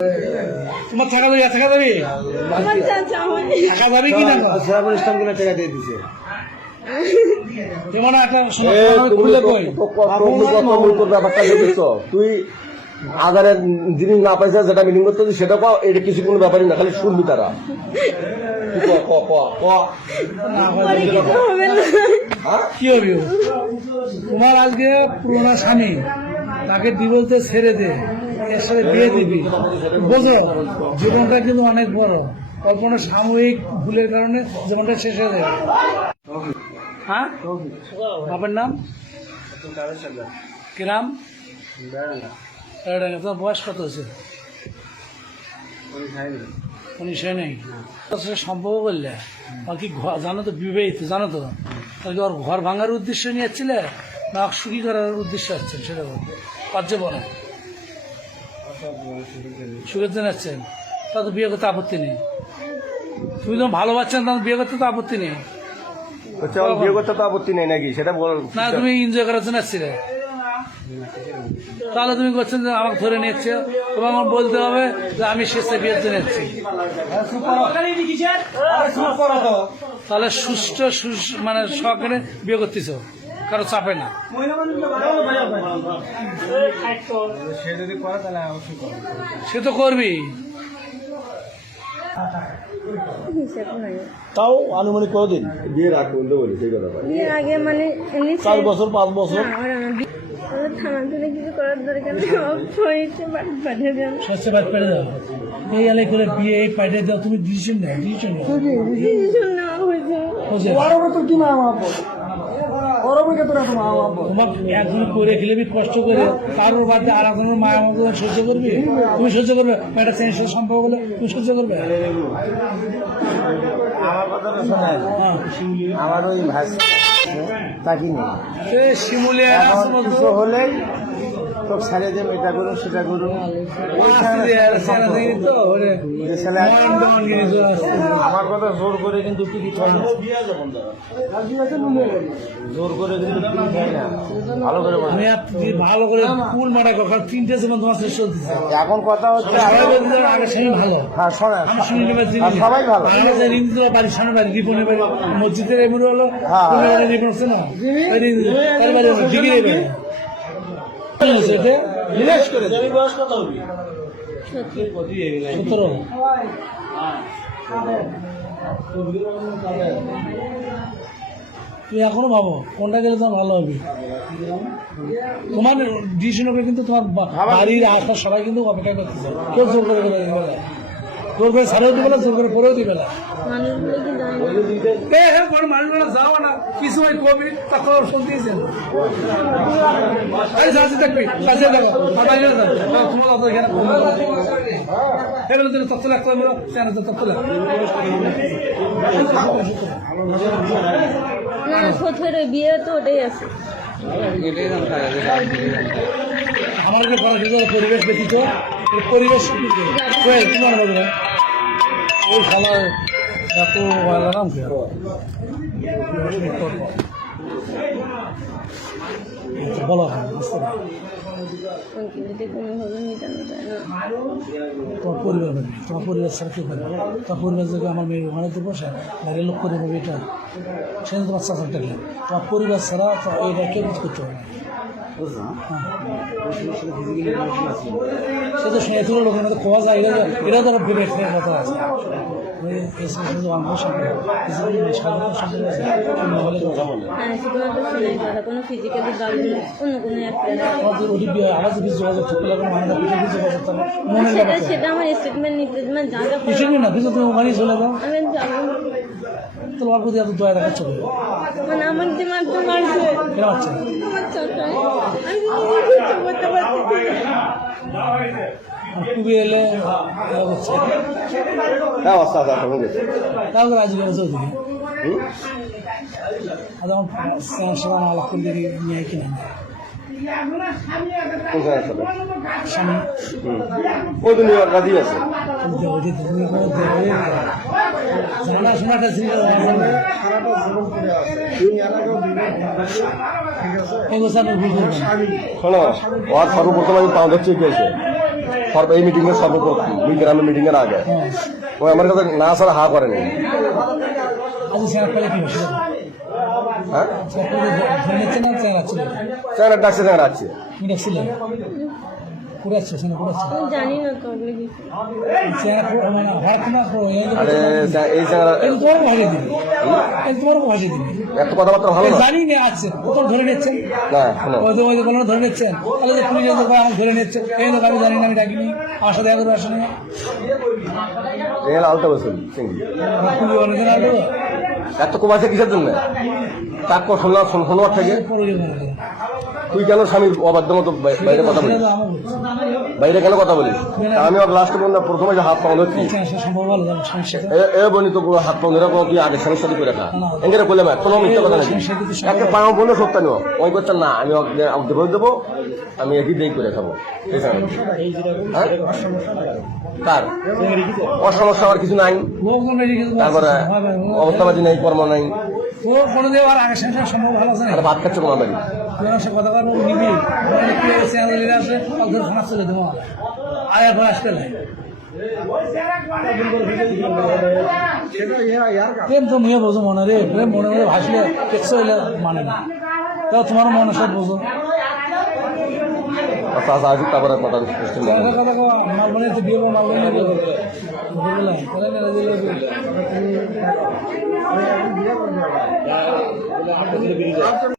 তোমার থাকা যাবে থাকা যাবে থাকা যাবে কি না ইসলামগুলো টাকা দিয়ে দিছে তোমার একটা খুলে কই ব্যাপারটা দেখেছ তুই আধারের জিনিস না পাইছে যেটা মিটিং করতে সেটা পাও এটা কিছু কোনো ব্যাপারই না খালি শুনবি তারা কি হবে তোমার আজকে পুরোনো স্বামী তাকে দিবলতে ছেড়ে দে এর সাথে বিয়ে দিবি বোঝো জীবনটা কিন্তু অনেক বড় কল্পনা সাময়িক ভুলের কারণে জীবনটা শেষ হয়ে যাবে। হ্যাঁ বাবার নাম কিরাম তোমার বয়স কত হচ্ছে? 19 নেই সম্ভব করলে আর কি জানো তো বিবাহিত জানো তো তাহলে কি ওর ঘর ভাঙার উদ্দেশ্য নিয়ে যাচ্ছিলে না সুখী করার উদ্দেশ্য আসছেন সেটা কার্য বলে সুখের জন্য আসছেন তা তো বিয়ে করতে আপত্তি নেই তুমি যখন ভালোবাসছেন তখন বিয়ে করতে তো আপত্তি নেই বিয়ে করতে তো আপত্তি নেই নাকি সেটা বল না তুমি এনজয় করার জন্য আসছিলে তাহলে তুমি করছেন যে আমাকে ধরে নিচ্ছে তোমার আমার বলতে হবে যে আমি শেষে বিয়ের জন্য এসেছি তাহলে সুষ্ঠু মানে সহকারে বিয়ে করতেছ কারো চাপে না সে তো করবি তাও আনুমানিক কতদিন বিয়ের আগে বলতে বলি সেই কথা বিয়ের আগে মানে 4 বছর 5 বছর থানা থেকে কিছু করার দরকার নেই পাঠিয়ে দেন এই এলাই করে বিয়ে এই পাঠিয়ে দাও তুমি ডিসিশন নেই ডিসিশন নেওয়া হয়েছে তোমার একজন করে খেলেবি কষ্ট করে কারোর বাদে আর একজনের মায়ের মতো সহ্য করবি তুমি সহ্য করবে একটা চেঞ্জ সম্ভব হলে তুমি সহ্য করবে আমার কথাটা শোনেন আমার ওই ভাই তাকি নেই শিমুলে হলেই তো ছেড়ে দেবে এটা করুন সেটা করুন আমার কথা জোর করে কিন্তু টিকিট হয় না জোর করে কিন্তু টিকিট হয় না ভালো করে ভালো করে ফুল মারা কখন 3টে যেমন তোমার শেষ চলতেছে এখন কথা হচ্ছে আগে সেই ভালো হ্যাঁ শোনেন আমি শুনি সবাই ভালো রিমদুল্লাহ বাড়ির সামনে বাড়ি রিপনের বাড়ি মসজিদের এমনি হলো রিপন হচ্ছে না ডিগ্রি তুমি এখনো ভাবো কোনটা গেলে তোমার ভালো হবে তোমার ডিসিশন হবে কিন্তু তোমার বাড়ির আশপাশ সবাই কিন্তু অপেক্ষা করতেছে কেউ জোর করে জোর করে ছাড়েও দিবে না জোর করে পরেও দিবে না মানুষগুলো যাও না কিছু ওই কবি তখন শুনতেছেন দেখবি কাছে দেখো তথ্য লাগতে হবে তথ্য লাগবে না সত্যের বিয়ে তো ওটাই আছে আমার যে পরিবেশ ব্যতীত পরিবেশ কি মনে হবে না ওই খেলা এত আলাম বলা হয় বুঝতে পারি তোমার পরিবার পাবে তোমার পরিবার ছাড়া কেউ পাবে তোমার পরিবার থেকে আমার মেয়ে ওখানে তো বসে বাইরের লোক করে পাবে এটা সেখানে তোমার চাচার টাকা তোমার পরিবার ছাড়া এটা কেউ কিছু করতে পারে না সে তো শুনে তুলো লোকের মধ্যে খোয়া যায় এটা তো ভেবে কথা আছে সেটা আমার স্টেটমেন্ট নিতে না কিছু তুমি ওখানেই চলে যাও তোমার প্রতি এত দয়া দেখা চলে মানে আমার যে মারতে মারছে কেন মারছে টুবি এলে তাহলে রাজি করে চলতে সেবা আলাপ করে নিয়ে কিনে জানাশোনাটা ছিল শোনো সর্বপ্রথম আমি পাউডার চেক গেছে এই মিটিং এর সর্বপ্রথম 2 গ্রামের মিটিং এর আগে ও আমার কাছে না ছাড়া হা করেনি। আজ স্যার পেলে কি বসে হ্যাঁ ধরে নিচ্ছে না স্যার আছে স্যার ডাকছে স্যার আছে তুমি দেখছিলে কুড়াচ্ছে শোনো কুড়াচ্ছে আমি জানি না তো ওগুলো কিছু। স্যার মানে হাত না আরে এই স্যার এই তোমার ভাষা দিবি এই তোমার ভাষা দিবি এত কথাবার্তা ভালো না। জানি না আছে কত ধরে নিচ্ছেন না শোনো ওই যে কোনো ধরে নিচ্ছেন তাহলে যে পুলিশ আমাকে ধরে নিচ্ছে এই লোক আমি জানি না আমি ডাকিনি আমার সাথে একবার আসে না এই আলতা বসুন সিঙ্গি পুলিশ অনেকদিন আসবে এত কমাইছে কিসের জন্য তাক শোনার থেকে তুই কেন স্বামীর অবাধ্য মতো বাইরে কথা বলিস বাইরে কেন কথা বলিস আমি ওর লাস্ট বন্ধু প্রথমে যে হাত পাওয়া হচ্ছি সম্ভব ভালো সমস্যা এ বনি তো পুরো হাত পাও এরকম তুই আগে সমস্যা দিয়ে রাখা এঙ্গে বলে কোনো মিথ্যা কথা নাকি একটা পাও বলে সত্য নিও ওই করতে না আমি ওকে বলে দেবো আমি একই দিয়ে করে খাবো ঠিক আছে কার অসমস্যা আর কিছু নাই তারপরে অবস্থাবাদী নেই কর্ম নাই ও কোনো দেওয়ার আগে সংসার সম্ভব ভালো আছে না আর ভাত খাচ্ছে কোনো বাড়ি সে কথা কারণ নিবি আসে অগ্র খানা চলে দেবো আর একবার আসতে নাই প্রেম তো নিয়ে বোঝো মনে রে প্রেম মনে মনে ভাসলে একশো হইলে মানে না তাও তোমার মনে সব বোঝো তারপরে কথা কথা মালবনে বিয়ে মালবনে বুঝলাম